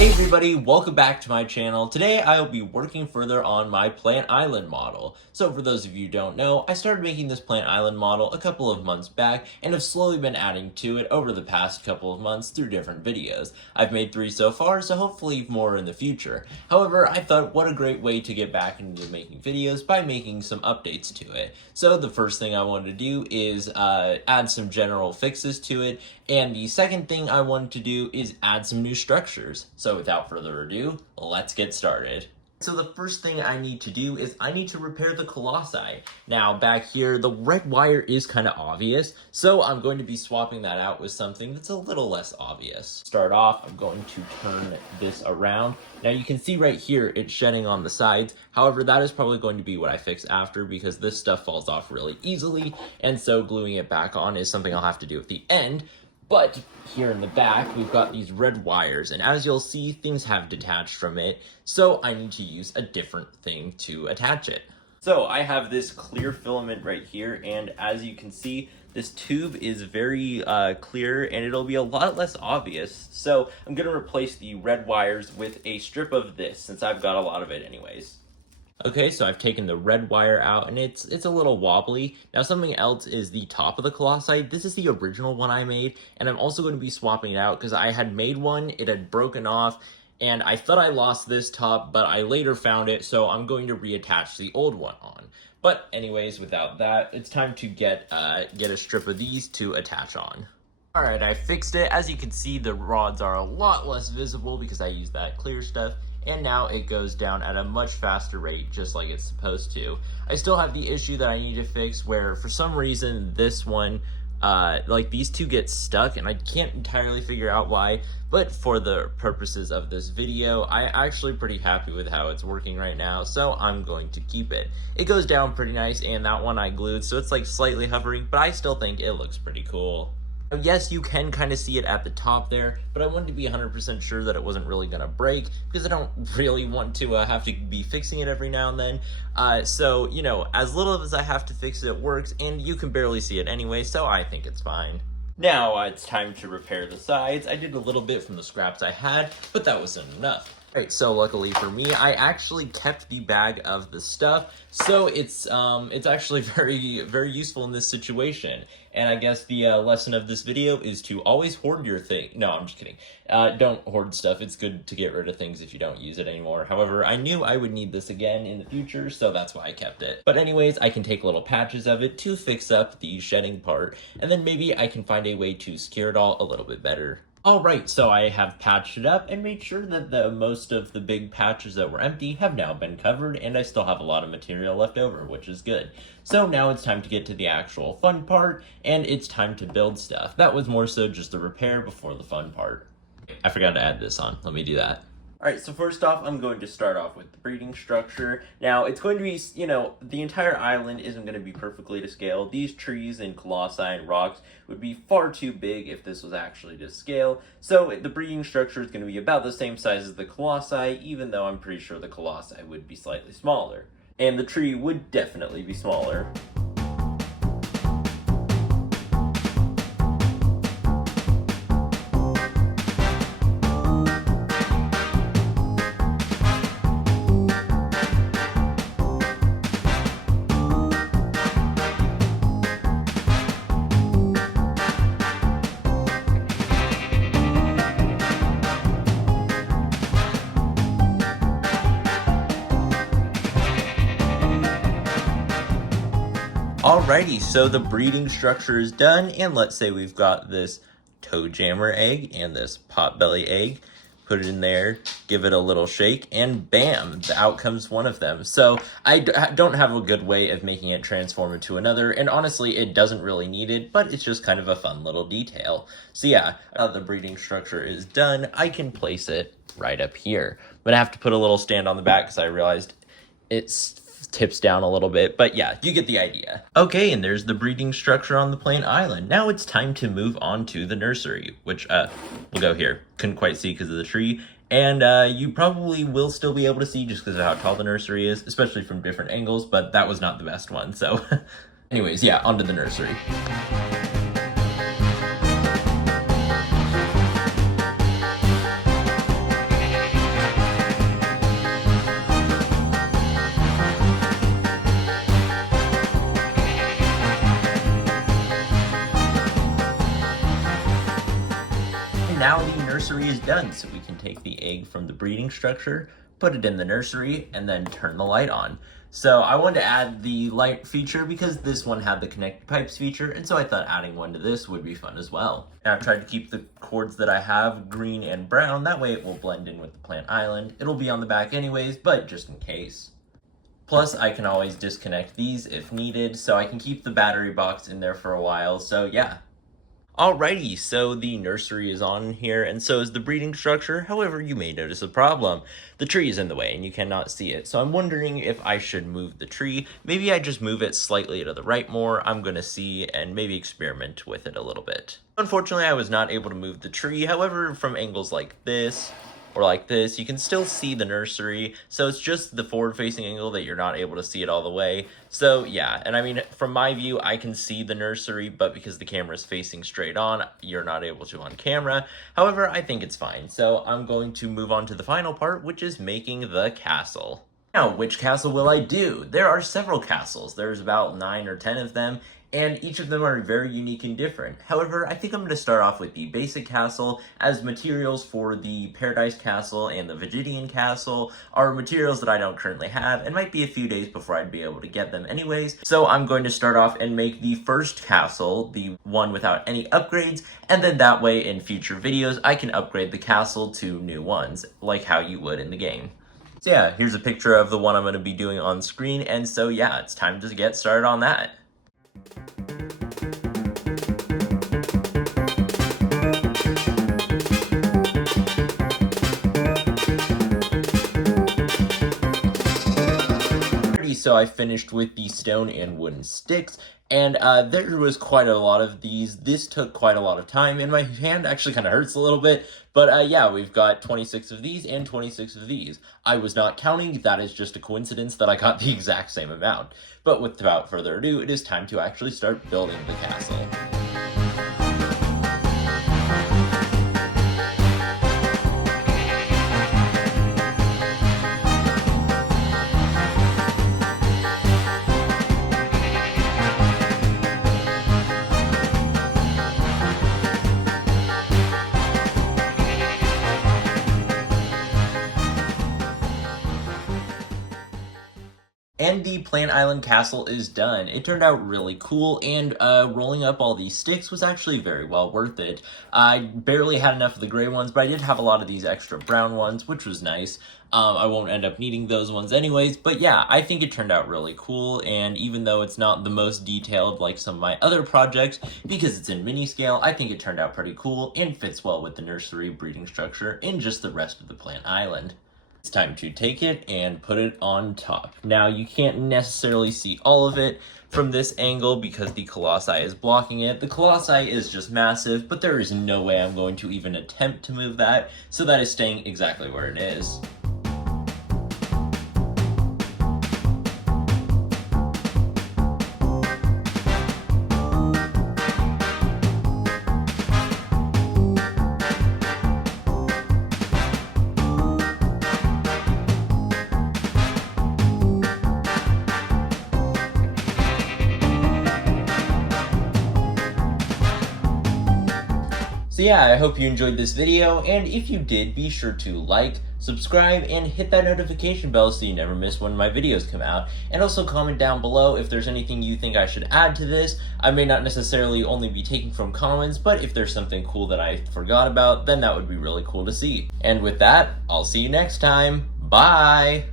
Hey everybody, welcome back to my channel. Today I will be working further on my plant island model. So for those of you who don't know, I started making this plant island model a couple of months back and have slowly been adding to it over the past couple of months through different videos. I've made 3 so far, so hopefully more in the future. However, I thought what a great way to get back into making videos by making some updates to it. So the first thing I wanted to do is add some general fixes to it, and the second thing I wanted to do is add some new structures. So without further ado, let's get started. So the first thing I need to do is I need to repair the colossi. Now back here, the red wire is kind of obvious, so I'm going to be swapping that out with something that's a little less obvious. Start off, I'm going to turn this around. Now you can see right here, it's shedding on the sides. However, that is probably going to be what I fix after because this stuff falls off really easily, and so gluing it back on is something I'll have to do at the end. But here in the back, we've got these red wires, and as you'll see, things have detached from it, so I need to use a different thing to attach it. So I have this clear filament right here, and as you can see, this tube is very clear, and it'll be a lot less obvious. So I'm going to replace the red wires with a strip of this, since I've got a lot of it anyways. Okay, so I've taken the red wire out, and it's a little wobbly. Now something else is the top of the colossi. This is the original one I made, and I'm also going to be swapping it out because I had made one, it had broken off, and I thought I lost this top, but I later found it, so I'm going to reattach the old one on. But anyways, without that, it's time to get a strip of these to attach on. Alright, I fixed it. As you can see, the rods are a lot less visible because I used that clear stuff. And now it goes down at a much faster rate, just like it's supposed to. I still have the issue that I need to fix where for some reason this one, like these two get stuck and I can't entirely figure out why, but for the purposes of this video, I'm actually pretty happy with how it's working right now, so I'm going to keep it. It goes down pretty nice, and that one I glued, so it's like slightly hovering, but I still think it looks pretty cool. Yes, you can kind of see it at the top there, but I wanted to be 100% sure that it wasn't really going to break, because I don't really want to have to be fixing it every now and then. So, you know, as little as I have to fix it works, and you can barely see it anyway, so I think it's fine. Now, it's time to repair the sides. I did a little bit from the scraps I had, but that wasn't enough. Alright, so luckily for me, I actually kept the bag of the stuff, so it's actually very, very useful in this situation. And I guess the lesson of this video is to always hoard your thing. No, I'm just kidding. Don't hoard stuff. It's good to get rid of things if you don't use it anymore. However, I knew I would need this again in the future, so that's why I kept it. But anyways, I can take little patches of it to fix up the shedding part, and then maybe I can find a way to secure it all a little bit better. Alright, so I have patched it up and made sure that most of the big patches that were empty have now been covered, and I still have a lot of material left over, which is good. So now it's time to get to the actual fun part, and it's time to build stuff. That was more so just the repair before the fun part. I forgot to add this on. Let me do that. Alright, so first off, I'm going to start off with the breeding structure. Now, it's going to be, you know, the entire island isn't going to be perfectly to scale. These trees and colossi and rocks would be far too big if this was actually to scale. So the breeding structure is going to be about the same size as the colossi, even though I'm pretty sure the colossi would be slightly smaller. And the tree would definitely be smaller. Alrighty, so the breeding structure is done, and let's say we've got this toe jammer egg and this potbelly egg. Put it in there, give it a little shake, and bam, out comes one of them. So I don't have a good way of making it transform into another, and honestly, it doesn't really need it, but it's just kind of a fun little detail. So yeah, now that the breeding structure is done, I can place it right up here. I'm gonna have to put a little stand on the back because I realized it's tips down a little bit, but yeah, you get the idea. Okay, and there's the breeding structure on the plant island. Now it's time to move on to the nursery, which we'll go here. Couldn't quite see because of the tree, and you probably will still be able to see just because of how tall the nursery is, especially from different angles, but that was not the best one, so anyways, yeah, onto the nursery. now the nursery is done, so we can take the egg from the breeding structure, put it in the nursery, and then turn the light on. So I wanted to add the light feature because this one had the connected pipes feature, and so I thought adding one to this would be fun as well. Now I've tried to keep the cords that I have green and brown, that way it will blend in with the plant island. It'll be on the back anyways, but just in case. Plus, I can always disconnect these if needed, so I can keep the battery box in there for a while, so yeah. Alrighty, so the nursery is on here, and so is the breeding structure. However, you may notice a problem. The tree is in the way, and you cannot see it. So I'm wondering if I should move the tree. Maybe I just move it slightly to the right more. I'm gonna see and maybe experiment with it a little bit. Unfortunately, I was not able to move the tree. However, from angles like this, or like this, you can still see the nursery, so it's just the forward-facing angle that you're not able to see it all the way. So yeah, and I mean, from my view, I can see the nursery, but because the camera is facing straight on, you're not able to on camera. However, I think it's fine, so I'm going to move on to the final part, which is making the castle. Now, which castle will I do? There are several castles. There's about 9 or 10 of them, and each of them are very unique and different. However, I think I'm going to start off with the basic castle, as materials for the Paradise Castle and the Vegidian Castle are materials that I don't currently have, and might be a few days before I'd be able to get them anyways. So I'm going to start off and make the first castle, the one without any upgrades, and then that way in future videos I can upgrade the castle to new ones, like how you would in the game. So yeah, here's a picture of the one I'm going to be doing on screen, and so yeah, it's time to get started on that. So I finished with the stone and wooden sticks, and there was quite a lot of these. This took quite a lot of time, and my hand actually kind of hurts a little bit, but yeah, we've got 26 of these and 26 of these. I was not counting, that is just a coincidence that I got the exact same amount. But without further ado, it is time to actually start building the castle. And the Plant Island Castle is done. It turned out really cool, and rolling up all these sticks was actually very well worth it. I barely had enough of the gray ones, but I did have a lot of these extra brown ones, which was nice. I won't end up needing those ones anyways, but yeah, I think it turned out really cool, and even though it's not the most detailed like some of my other projects, because it's in mini scale, I think it turned out pretty cool and fits well with the nursery breeding structure and just the rest of the Plant Island. It's time to take it and put it on top. Now, you can't necessarily see all of it from this angle because the colossi is blocking it. The colossi is just massive, but there is no way I'm going to even attempt to move that, so that is staying exactly where it is. So yeah, I hope you enjoyed this video, and if you did, be sure to like, subscribe, and hit that notification bell so you never miss when my videos come out. And also comment down below if there's anything you think I should add to this. I may not necessarily only be taking from comments, but if there's something cool that I forgot about, then that would be really cool to see. And with that, I'll see you next time. Bye!